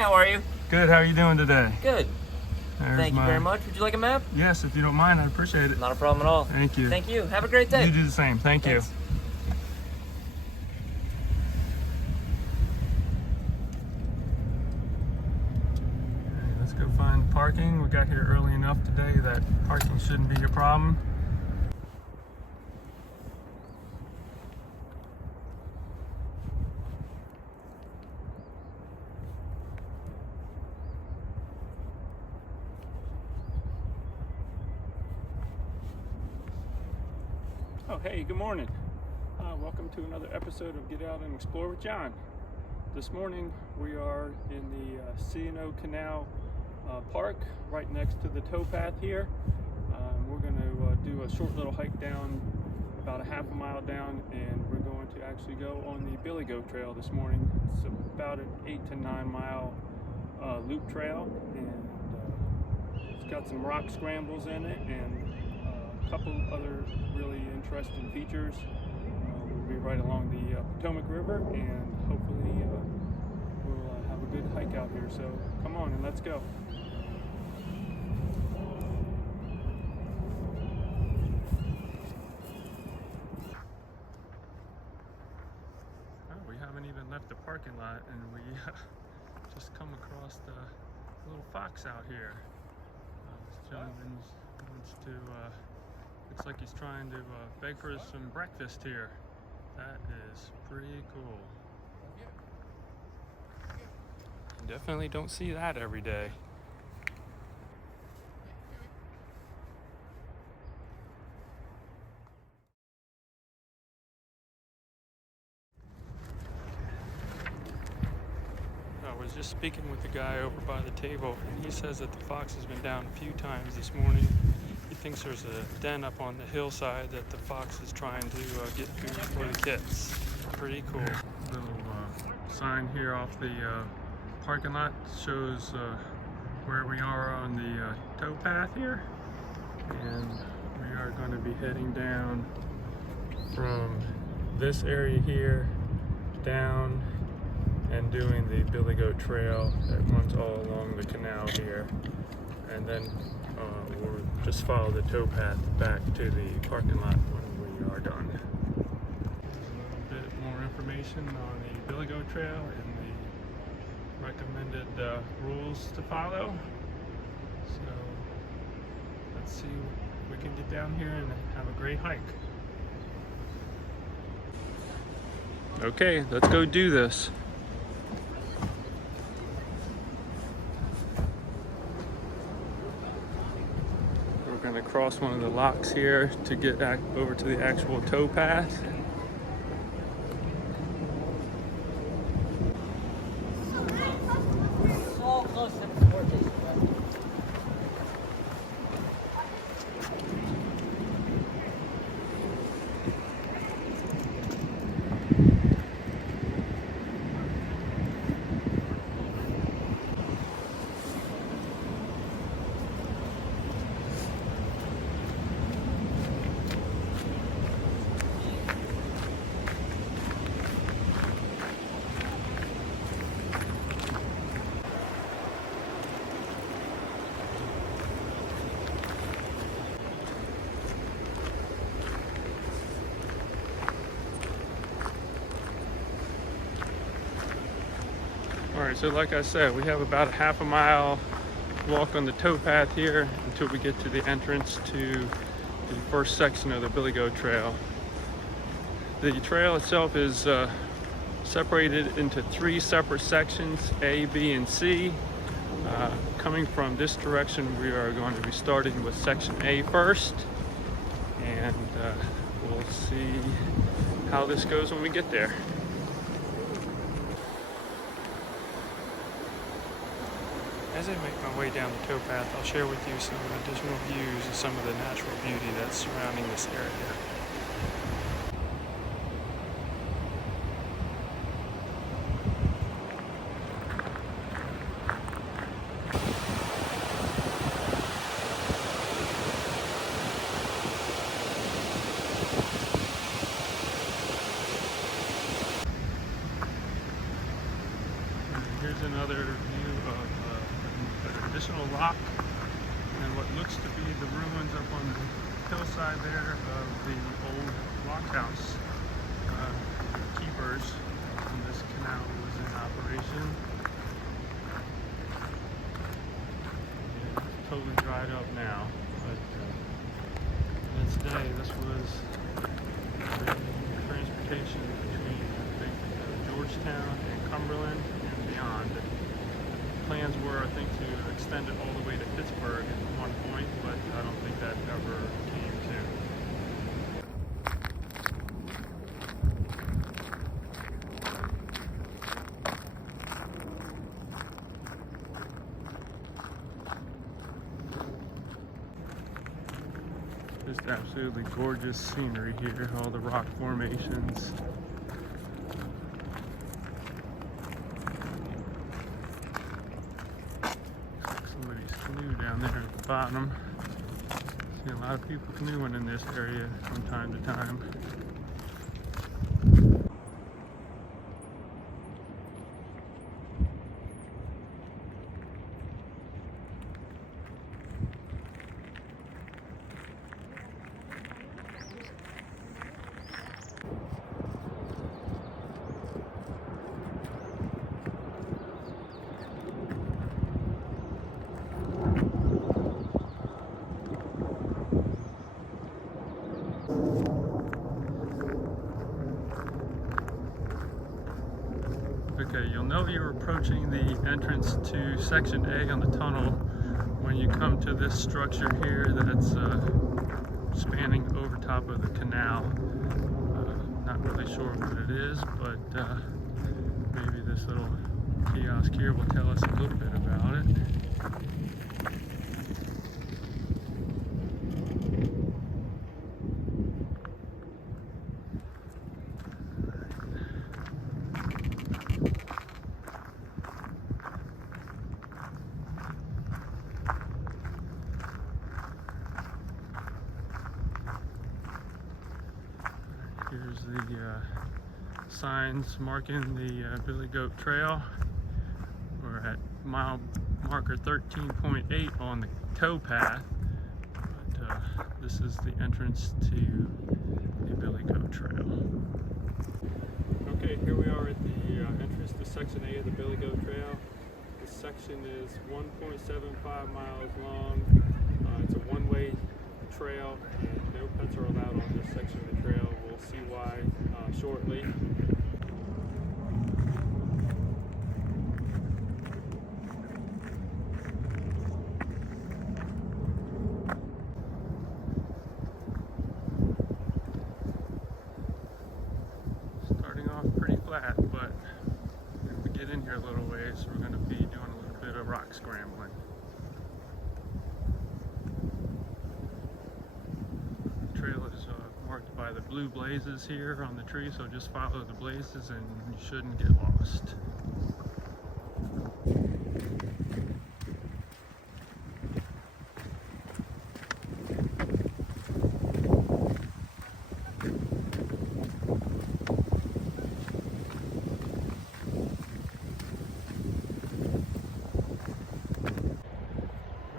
how are you? Good, how are you doing today? Good. There's Thank you very much. Would you like a map? Yes, if you don't mind, I appreciate it. Not a problem at all. Thank you. Thank you. Have a great day. You do the same. Thank Thanks. you. Okay, let's go find parking. We got here early enough today that parking shouldn't be a problem. Oh, hey, good morning. Welcome to another episode of Get Out and Explore with John. This morning we are in the C&O Canal Park, right next to the towpath here. We're going to do a short little hike down, about a half a mile down, and we're going to actually go on the Billy Goat Trail this morning. It's about an 8 to 9 mile loop trail, and it's got some rock scrambles in it and a couple other really interesting features. We'll be right along the Potomac River, and hopefully we'll have a good hike out here. So come on and let's go. Oh, we haven't even left the parking lot, and we just come across the little fox out here. This gentleman wants to looks like he's trying to beg for some breakfast here. That is pretty cool. Definitely don't see that every day. I was just speaking with the guy over by the table, and he says that the fox has been down a few times this morning. He thinks there's a den up on the hillside that the fox is trying to get food for the kids. Pretty cool. Little sign here off the parking lot shows where we are on the towpath here, and we are going to be heading down from this area here down and doing the Billy Goat Trail that runs all along the canal here, and then we'll just follow the towpath back to the parking lot when we are done. A little bit more information on the Billy Goat Trail and the recommended rules to follow. So let's see if we can get down here and have a great hike. Okay, let's go do this. We're going to cross one of the locks here to get over to the actual towpath. Alright, so like I said, we have about a half a mile walk on the towpath here until we get to the entrance to the first section of the Billy Goat Trail. The trail itself is separated into 3 separate sections, A, B, and C. Coming from this direction, we are going to be starting with section A first, and we'll see how this goes when we get there. As I make my way down the towpath, I'll share with you some additional views of some of the natural beauty that's surrounding this area. Here's another view additional rock and what looks to be the ruins up on the hillside there of the old lock house keepers when this canal was in operation. It's totally dried up now, but in its day this was the transportation between, I think, Georgetown and Cumberland and beyond. Plans were, I think, to extend it all the way to Pittsburgh at one point, but I don't think that ever came to. Just absolutely gorgeous scenery here, all the rock formations. Somebody's canoe down there at the bottom. See a lot of people canoeing in this area from time to time. Okay, you'll know you're approaching the entrance to Section A on the tunnel when you come to this structure here that's spanning over top of the canal. Not really sure what it is, but maybe this little kiosk here will tell us a little bit about it. Here's the signs marking the Billy Goat Trail. We're at mile marker 13.8 on the towpath, but this is the entrance to the Billy Goat Trail. Okay, here we are at the entrance to Section A of the Billy Goat Trail. This section is 1.75 miles long. It's a one-way trail, and no pets are allowed on this section of the trail. We'll see why shortly. Starting off pretty flat, but if we get in here a little ways, we're going to be doing a little bit of rock scrambling. Trail is marked by the blue blazes here on the tree, so just follow the blazes and you shouldn't get lost.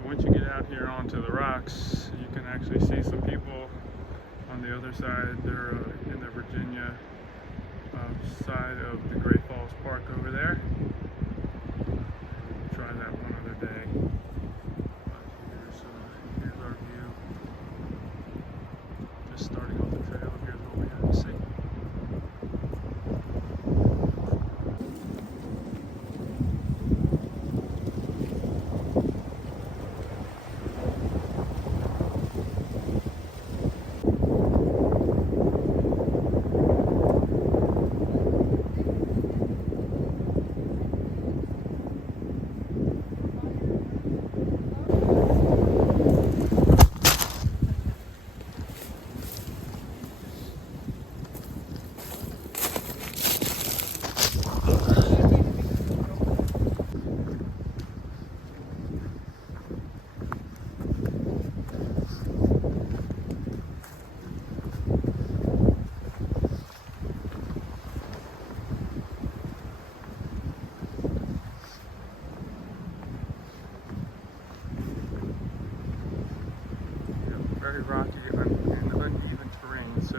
Once you get out here onto the rocks, you can actually see some people on the other side. They're in the Virginia side of the Great Falls Park over there. We'll try that one other day. Here's our view. Just starting off the trail. Here's what we have to see.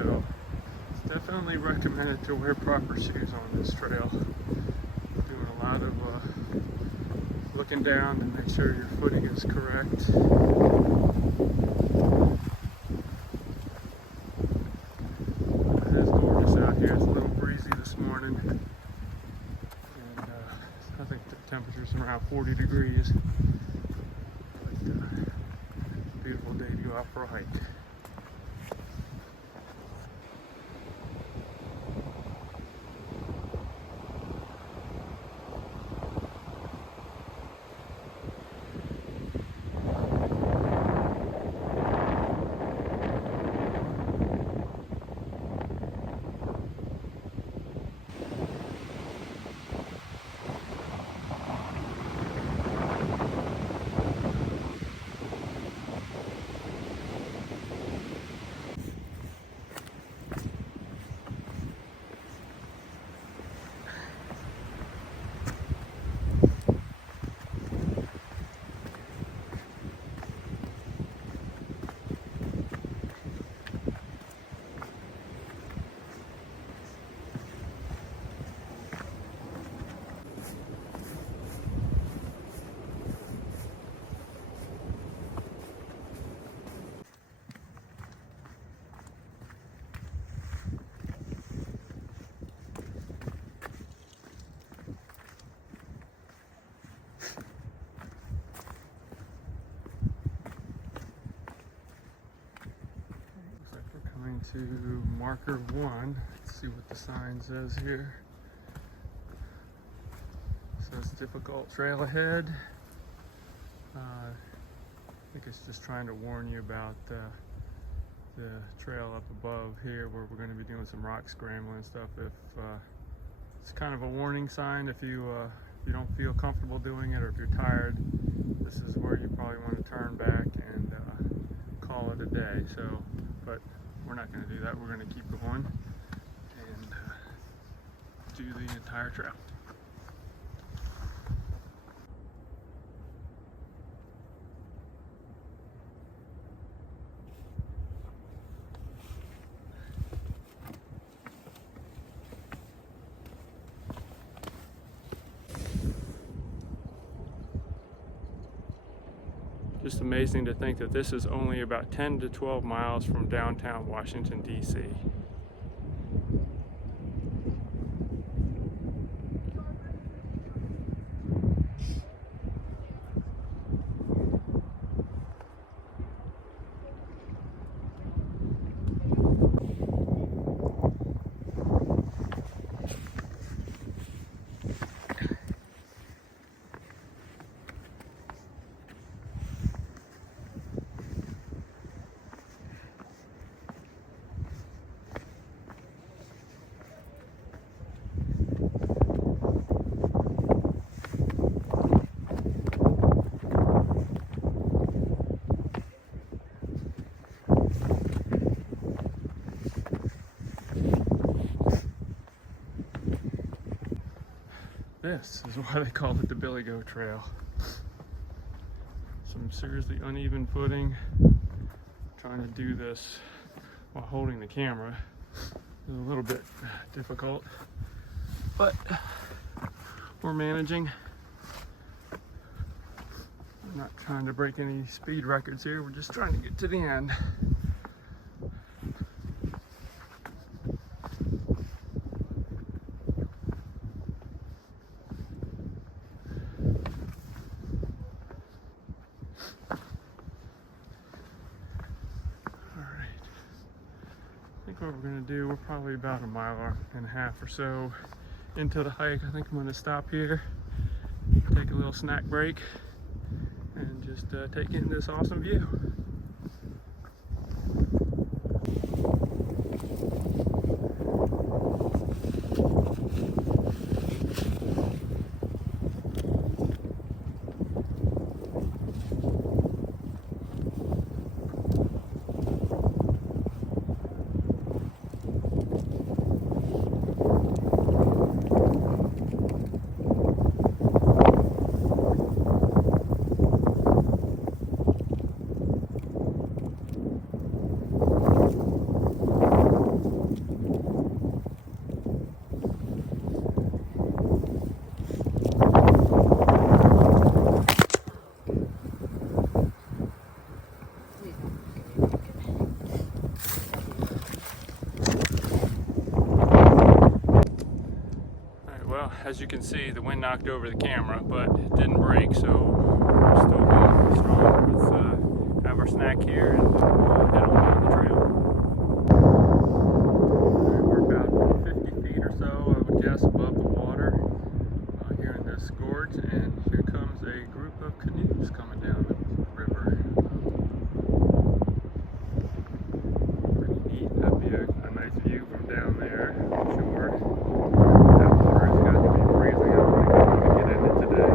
So it's definitely recommended to wear proper shoes on this trail. Doing a lot of looking down to make sure your footing is correct. It is gorgeous out here. It's a little breezy this morning, and I think the temperature's around 40 degrees. But, beautiful day to go out for a hike. To marker 1. Let's see what the sign says here. It says difficult trail ahead. I think it's just trying to warn you about the trail up above here where we're going to be doing some rock scrambling and stuff. If it's kind of a warning sign if you don't feel comfortable doing it, or if you're tired, this is where you probably want to turn back and call it a day. So, but we're not going to do that. We're going to keep going and do the entire trail. Just amazing to think that this is only about 10 to 12 miles from downtown Washington, D.C. This is why they call it the Billy Goat Trail. Some seriously uneven footing. Trying to do this while holding the camera is a little bit difficult, but we're managing. We're not trying to break any speed records here. We're just trying to get to the end. What we're going to do, we're probably about a mile and a half or so into the hike. I think I'm going to stop here, take a little snack break, and just take in this awesome view. as you can see, the wind knocked over the camera, but it didn't break, so we're still going strong. Let's have our snack here and head on down the trail. We're about 50 feet or so, I would guess, above the water here in this gorge, and here comes a group of canoes coming down the river. Pretty neat. That'd be a nice view from down there, I'm sure. That water has got to be freezing. I don't think I'm going to get in it today.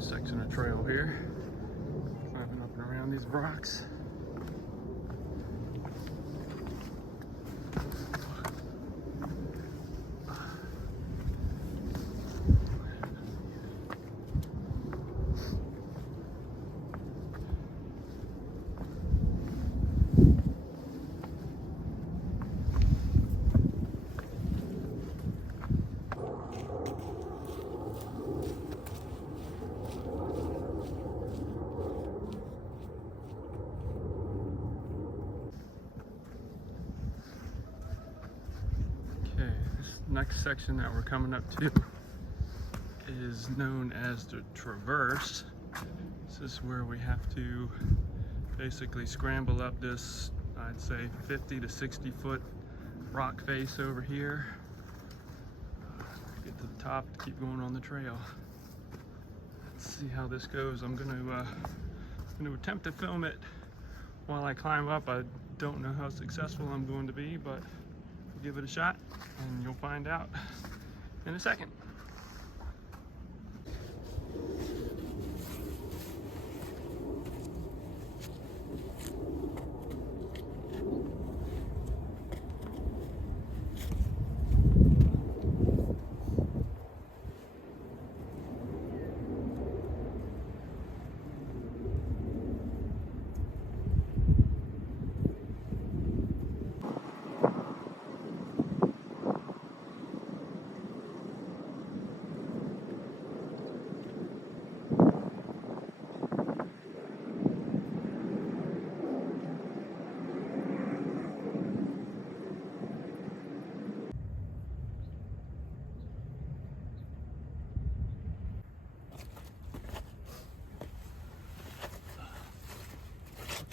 Section of trail here, climbing up and around these rocks. Next section that we're coming up to is known as the Traverse. This is where we have to basically scramble up this, I'd say 50 to 60 foot rock face over here. Get to the top to keep going on the trail. Let's see how this goes. I'm gonna attempt to film it while I climb up. I don't know how successful I'm going to be, but give it a shot and you'll find out in a second.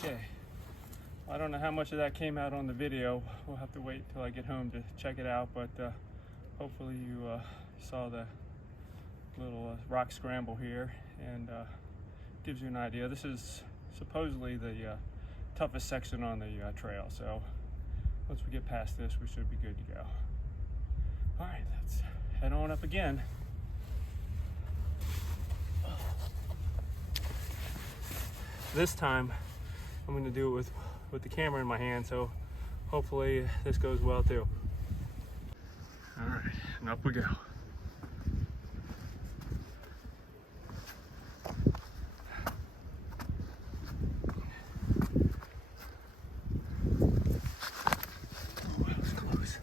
Okay, I don't know how much of that came out on the video. We'll have to wait till I get home to check it out, but hopefully you saw the little rock scramble here and gives you an idea. This is supposedly the toughest section on the trail, so once we get past this, we should be good to go. All right, let's head on up again. This time, I'm going to do it with the camera in my hand, so hopefully this goes well too. All right, and up we go. Oh, that was close.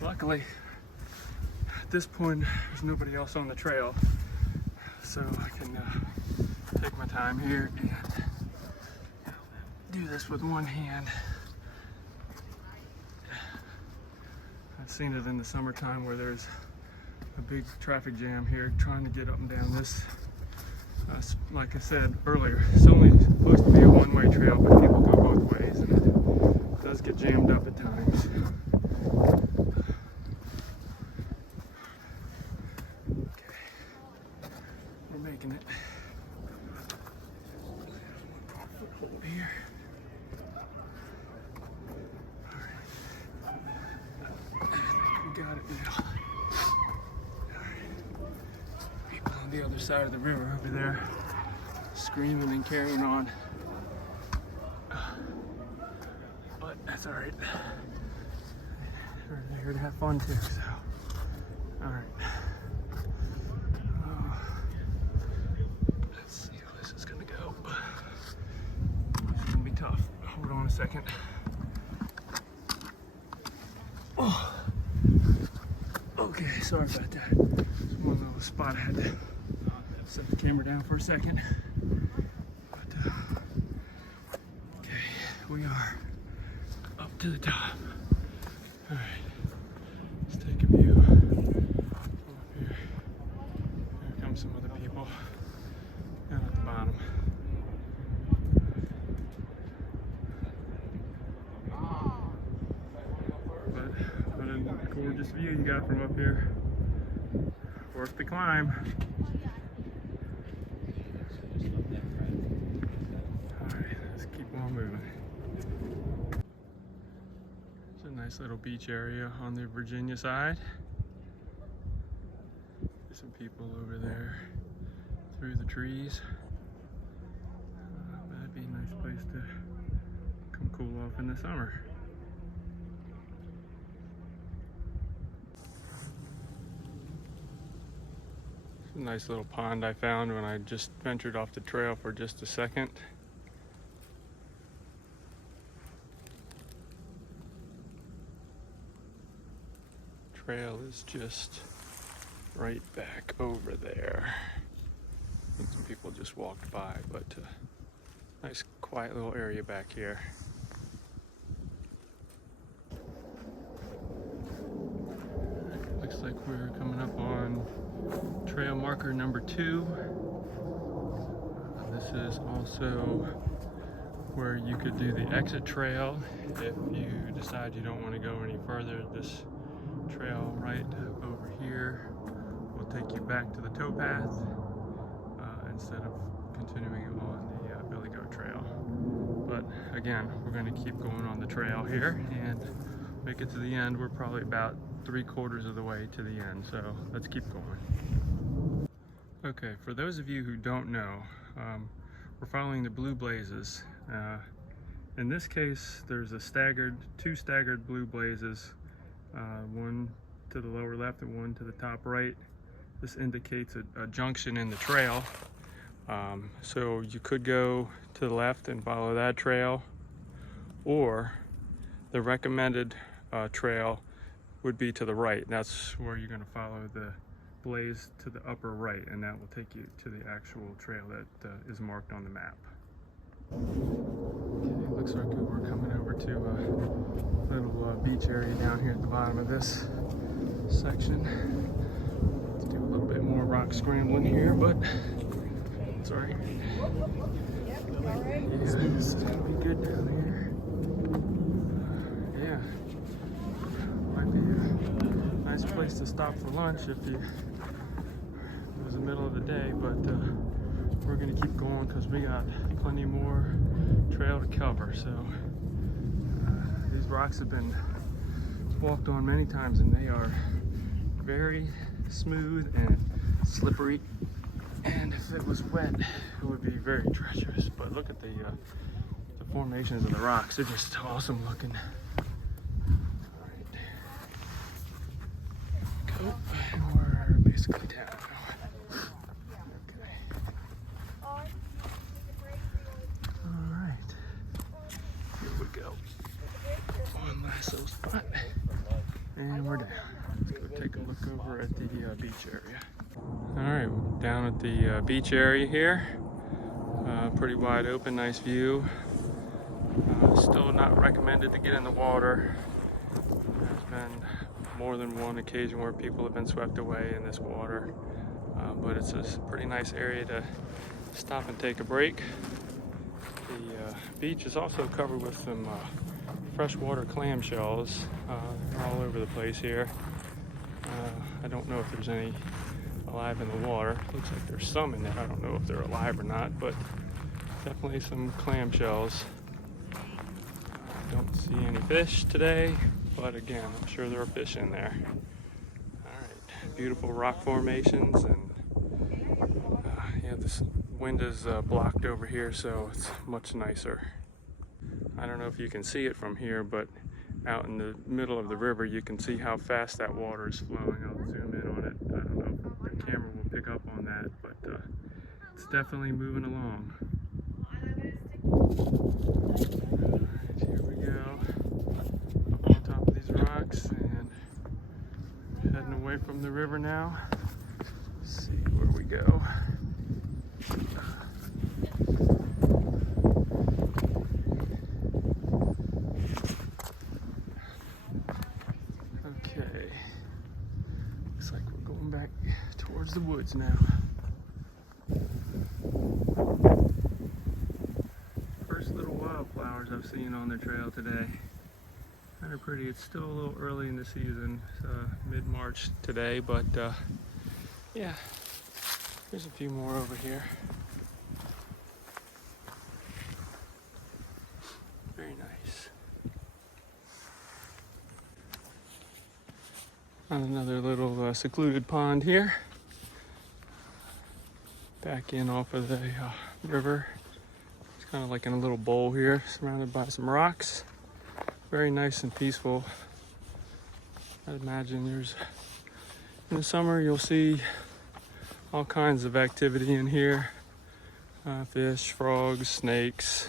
Luckily, at this point, there's nobody else on the trail, so I can take my time here and do this with one hand. I've seen it in the summertime where there's a big traffic jam here trying to get up and down this. Like I said earlier, it's only supposed to be a one-way trail, but people go both ways and it does get jammed up at times. Okay, we're making it. Hold here. We got it now. People on the other side of the river over there screaming and carrying on. But that's alright. They're here to have fun too, so. Alright. Let's see how this is gonna go. This is gonna be tough. Hold on a second. Oh. Okay, sorry about that. There's one little spot I had to set the camera down for a second. But, okay, we are up to the top. All right, let's take a view from up here. Here come some other people down at the bottom. But what a gorgeous view you got from up here. Worth the climb. Alright, let's keep on moving. It's a nice little beach area on the Virginia side. There's some people over there through the trees. That'd be a nice place to come cool off in the summer. A nice little pond I found when I just ventured off the trail for just a second. Trail is just right back over there. I think some people just walked by, but nice quiet little area back here. Looks like we're coming up on trail marker number 2. This is also where you could do the exit trail if you decide you don't want to go any further. This trail right over here will take you back to the towpath instead of continuing on the Billy Goat Trail. But again, we're going to keep going on the trail here and make it to the end. We're probably about 3/4 of the way to the end, so let's keep going. Okay, for those of you who don't know, we're following the Blue Blazes. In this case, there's two staggered blue blazes, one to the lower left and one to the top right. This indicates a junction in the trail. So you could go to the left and follow that trail, or the recommended trail would be to the right. That's where you're going to follow the blaze to the upper right, and that will take you to the actual trail that is marked on the map. Okay, looks like we're coming over to a little beach area down here at the bottom of this section. Let's do a little bit more rock scrambling here, but it's all right. Yeah, this is gonna be good down here. Yeah, might be a nice place to stop for lunch if it was the middle of the day, but we're gonna keep going because we got plenty more trail to cover. So these rocks have been walked on many times and they are very smooth and slippery, and if it was wet it would be very treacherous. But look at the formations of the rocks, they're just awesome looking. All right, go, and we're basically down. Little spot, and we're down. Let's go take a look over at the beach area. All right, down at the beach area here. Pretty wide open, nice view. Still not recommended to get in the water. There's been more than one occasion where people have been swept away in this water. But it's a pretty nice area to stop and take a break. The beach is also covered with some freshwater clam shells all over the place here. I don't know if there's any alive in the water. Looks like there's some in there. I don't know if they're alive or not, but definitely some clam shells. Don't see any fish today, but again, I'm sure there are fish in there. All right, beautiful rock formations, and yeah, this wind is blocked over here, so it's much nicer. I don't know if you can see it from here, but out in the middle of the river, you can see how fast that water is flowing. I'll zoom in on it. I don't know if the camera will pick up on that, but it's definitely moving along. Alright, here we go. Up on top of these rocks, and heading away from the river now. Let's see where we go. Okay, looks like we're going back towards the woods now. First little wildflowers I've seen on the trail today. Kind of pretty. It's still a little early in the season. It's mid-March today, but yeah, there's a few more over here. Very nice. Another little secluded pond here. Back in off of the river. It's kind of like in a little bowl here, surrounded by some rocks. Very nice and peaceful. I imagine in the summer you'll see all kinds of activity in here. Fish, frogs, snakes,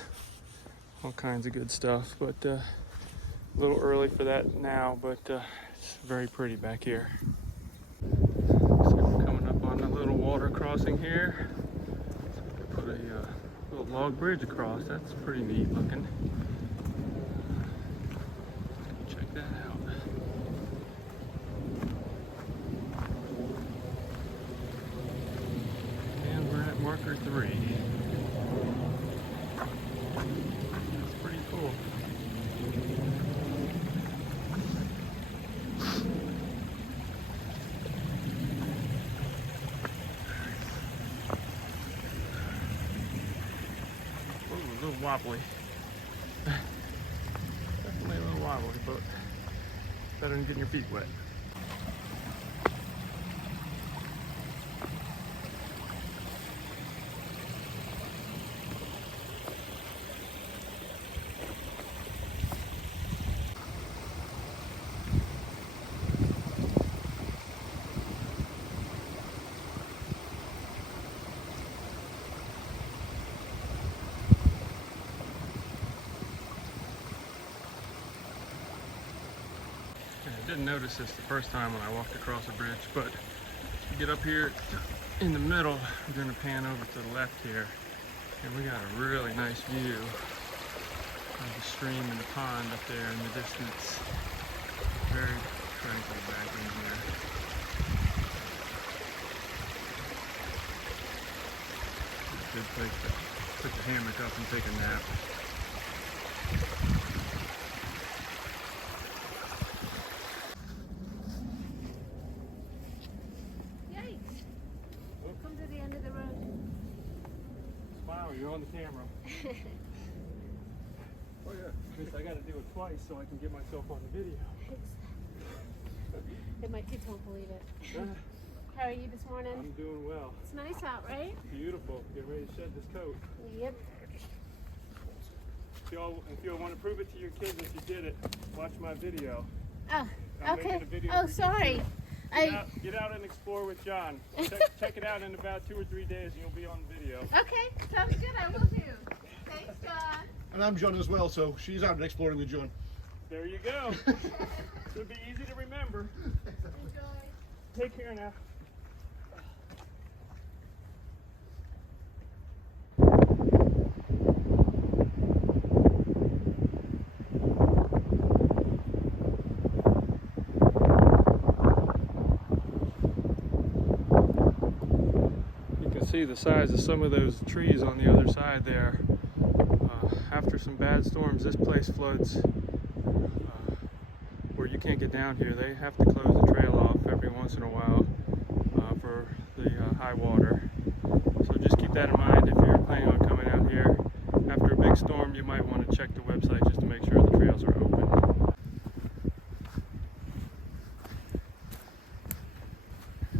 all kinds of good stuff. But a little early for that now, but it's very pretty back here. Looks like we're coming up on a little water crossing here. So we could put a little log bridge across. That's pretty neat looking. Check that out. And we're at marker 3. That's pretty cool. Ooh, a little wobbly. Definitely a little wobbly, but better than getting your feet wet. I didn't notice this the first time when I walked across a bridge, but you get up here in the middle, we're going to pan over to the left here, and we got a really nice view of the stream and the pond up there in the distance. Very tranquil back in here. Good place to put the hammock up and take a nap. You're on the camera. Oh yeah. Chris, I gotta do it twice so I can get myself on the video. My kids won't believe it. How are you this morning? I'm doing well. It's nice out, right? Beautiful. Get ready to shed this coat. Yep. If you want to prove it to your kids that you did it, watch my video. Oh, I'm okay. making a video Oh, for sorry. Get out and explore with John. Check it out in about 2 or 3 days and you'll be on the video. Okay, sounds good. I will do. Thanks, John. And I'm John as well, so she's out and exploring with John. There you go. It'll be easy to remember. Enjoy. Take care now. see the size of some of those trees on the other side there. After some bad storms, this place floods where you can't get down here. They have to close the trail off every once in a while for the high water. So just keep that in mind if you're planning on coming out here. After a big storm, you might want to check the website just to make sure the trails are open.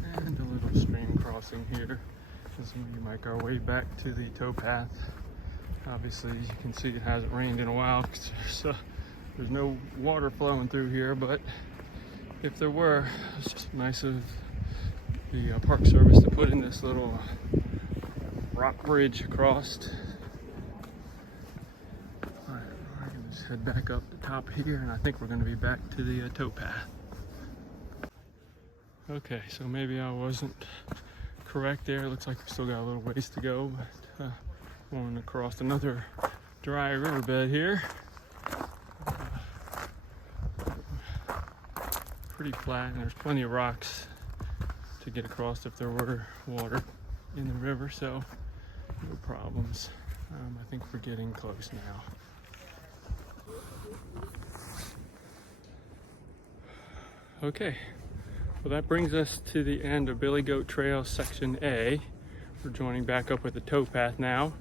And a little stream crossing here as we make our way back to the towpath. Obviously, you can see it hasn't rained in a while because there's no water flowing through here, but if there were, it's just nice of the Park Service to put in this little rock bridge across. Alright, we're going to just head back up the top here, and I think we're going to be back to the towpath. Okay, so maybe I wasn't correct there. It looks like we still got a little ways to go, but going across another dry riverbed here. Pretty flat, and there's plenty of rocks to get across if there were water in the river, so no problems. I think we're getting close now. Okay, well that brings us to the end of Billy Goat Trail Section A. We're joining back up with the towpath now.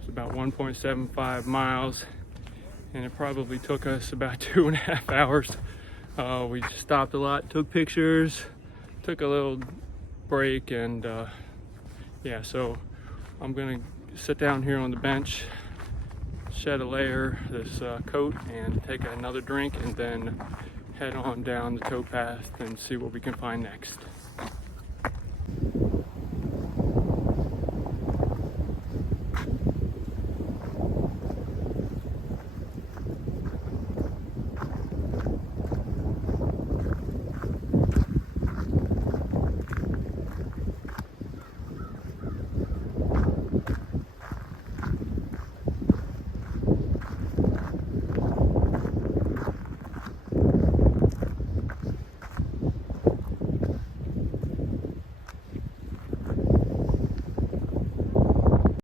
It's about 1.75 miles, and it probably took us about 2.5 hours. We stopped a lot, took pictures, took a little break, and yeah, so I'm gonna sit down here on the bench, shed a layer, this coat, and take another drink, and then head on down the towpath and see what we can find next.